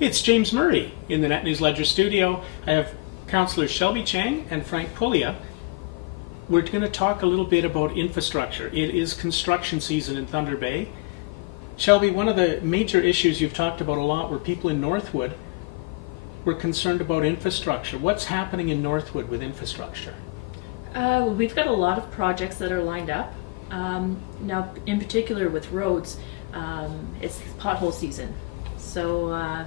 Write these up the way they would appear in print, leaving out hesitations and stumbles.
It's James Murray in the Net News Ledger studio. I have Councillors Shelby Chang and Frank Pullia. We're going to talk a little bit about infrastructure. It is construction season in Thunder Bay. Shelby, one of the major issues you've talked about a lot were people in Northwood were concerned about infrastructure. What's happening in Northwood with infrastructure? We've got a lot of projects that are lined up. Now, in particular with roads, it's pothole season. So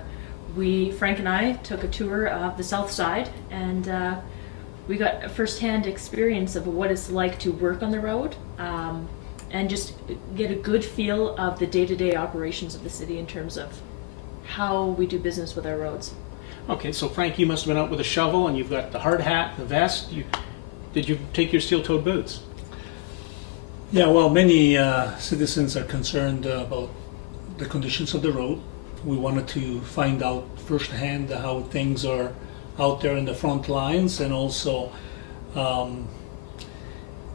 Frank and I took a tour of the south side, and we got a first-hand experience of what it's like to work on the road and just get a good feel of the day-to-day operations of the city in terms of how we do business with our roads. Okay, so Frank, you must have been out with a shovel, and you've got the hard hat, the vest. Did you take your steel-toed boots? Yeah, well, many citizens are concerned about the conditions of the road. We wanted to find out firsthand how things are out there in the front lines, and also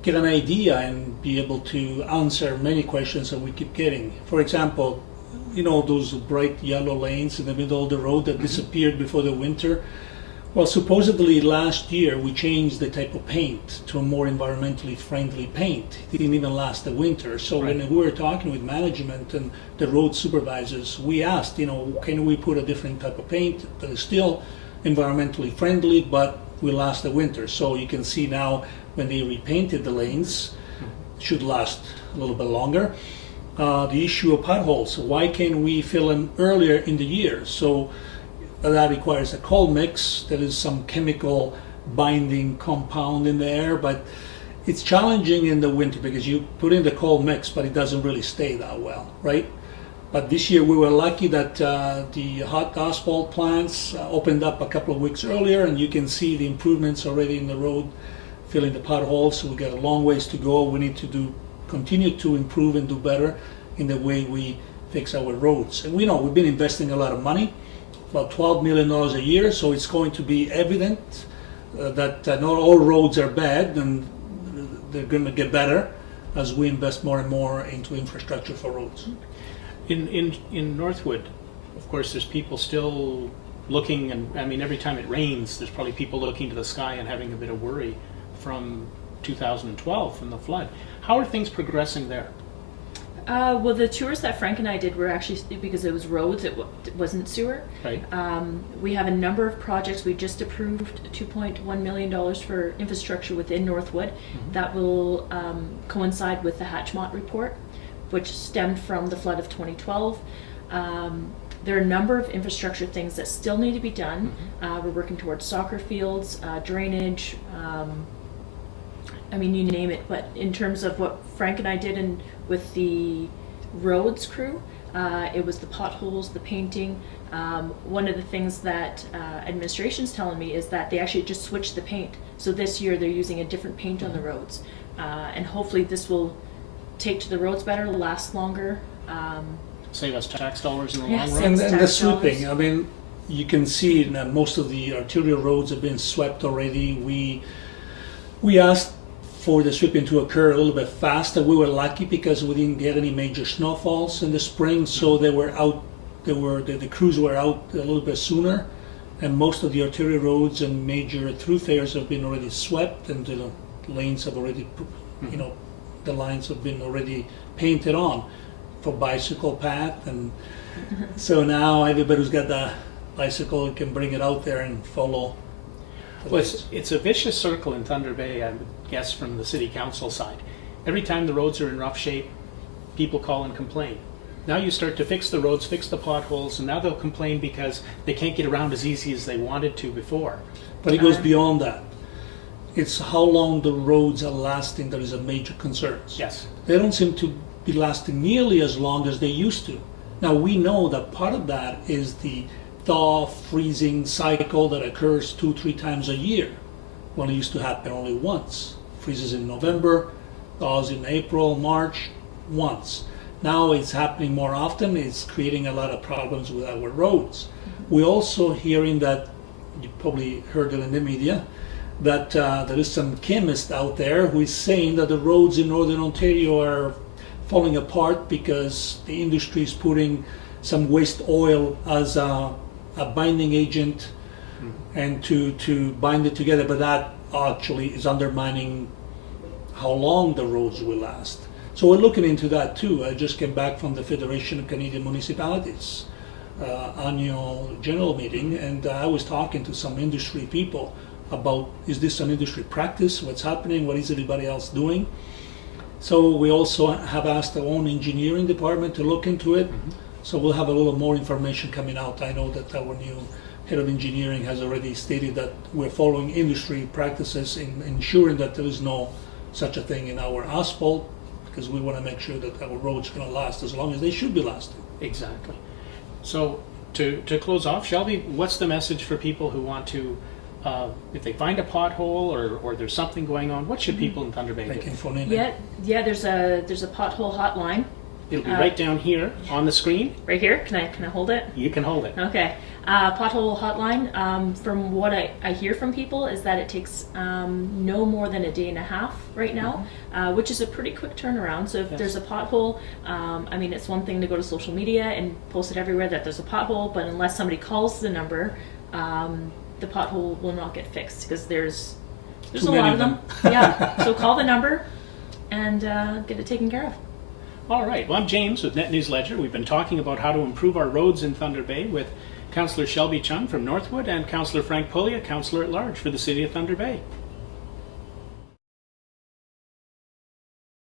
get an idea and be able to answer many questions that we keep getting. For example, you know, those bright yellow lanes in the middle of the road that disappeared before the winter. Well, supposedly last year we changed the type of paint to a more environmentally friendly paint. It didn't even last the winter. So Right. when we were talking with management and the road supervisors, we asked, you know, can we put a different type of paint that is still environmentally friendly but will last the winter? So you can see now when they repainted the lanes, it should last a little bit longer. The issue of potholes, why can't we fill them earlier in the year? So that requires a coal mix. There is some chemical binding compound in there, but it's challenging in the winter because you put in the coal mix, but it doesn't really stay that well, right? But this year we were lucky that the hot asphalt plants opened up a couple of weeks earlier, and you can see the improvements already in the road, filling the potholes. So we got a long ways to go. We need to continue to improve and do better in the way we fix our roads. And we know we've been investing a lot of money, about $12 million a year, so it's going to be evident that not all roads are bad, and they're going to get better as we invest more and more into infrastructure for roads. In Northwood, of course, there's people still looking, and I mean, every time it rains, there's probably people looking to the sky and having a bit of worry from 2012, from the flood. How are things progressing there? Well, the tours that Frank and I did were actually because it was roads, it wasn't sewer. Right. We have a number of projects. We just approved $2.1 million for infrastructure within Northwood. That will coincide with the Hatchmont report, which stemmed from the flood of 2012. There are a number of infrastructure things that still need to be done. We're working towards soccer fields, drainage, I mean, you name it. But in terms of what Frank and I did with the roads crew, it was the potholes, the painting. One of the things that administration's telling me is that they actually just switched the paint. So this year they're using a different paint on the roads. And hopefully this will take to the roads better, last longer. Save us tax dollars in the Yes. long run? And the sweeping, I mean, you can see that most of the arterial roads have been swept already. We asked for the sweeping to occur a little bit faster. We were lucky because we didn't get any major snowfalls in the spring, so they were out. The crews were out a little bit sooner, and most of the arterial roads and major thoroughfares have been already swept, and the lanes have already, you know, the lines have been already painted on for bicycle path, and so now everybody who's got the bicycle can bring it out there and follow. Well, it's a vicious circle in Thunder Bay, I would guess, from the city council side. Every time the roads are in rough shape, people call and complain. Now you start to fix the roads, fix the potholes, and now they'll complain because they can't get around as easy as they wanted to before. But it goes beyond that. It's how long the roads are lasting that is a major concern. Yes. They don't seem to be lasting nearly as long as they used to. Now we know that part of that is the thaw freezing cycle that occurs 2-3 times a year, when it used to happen only once. Freezes in November, thaws in April, March, once. Now it's happening more often. It's creating a lot of problems with our roads. We're also hearing that, you probably heard it in the media, that there is some chemist out there who is saying that the roads in Northern Ontario are falling apart because the industry is putting some waste oil as a a binding agent and to bind it together, but that actually is undermining how long the roads will last. So we're looking into that too. I just came back from the Federation of Canadian Municipalities annual general meeting, and I was talking to some industry people about, is this an industry practice? What's happening? What is everybody else doing? So we also have asked our own engineering department to look into it. So we'll have a little more information coming out. I know that our new head of engineering has already stated that we're following industry practices in ensuring that there is no such a thing in our asphalt, because we want to make sure that our roads are going to last as long as they should be lasting. Exactly. So to close off, Shelby, what's the message for people who want to, if they find a pothole or there's something going on, what should people in Thunder Bay They do? can phone in. Yeah, there's a pothole hotline It'll be right down here on the screen. right here. Can I hold it? You can hold it. Okay. Pothole hotline, from what I hear from people, is that it takes no more than a day and a half right now, which is a pretty quick turnaround. So if Yes. there's a pothole, I mean, it's one thing to go to social media and post it everywhere that there's a pothole, but unless somebody calls the number, the pothole will not get fixed, because there's Too a many lot of of them. Yeah. So call the number and get it taken care of. All right. Well, I'm James with Net News Ledger. We've been talking about how to improve our roads in Thunder Bay with Councillor Shelby Chung from Northwood and Councillor Frank Pullia, Councillor at Large for the City of Thunder Bay.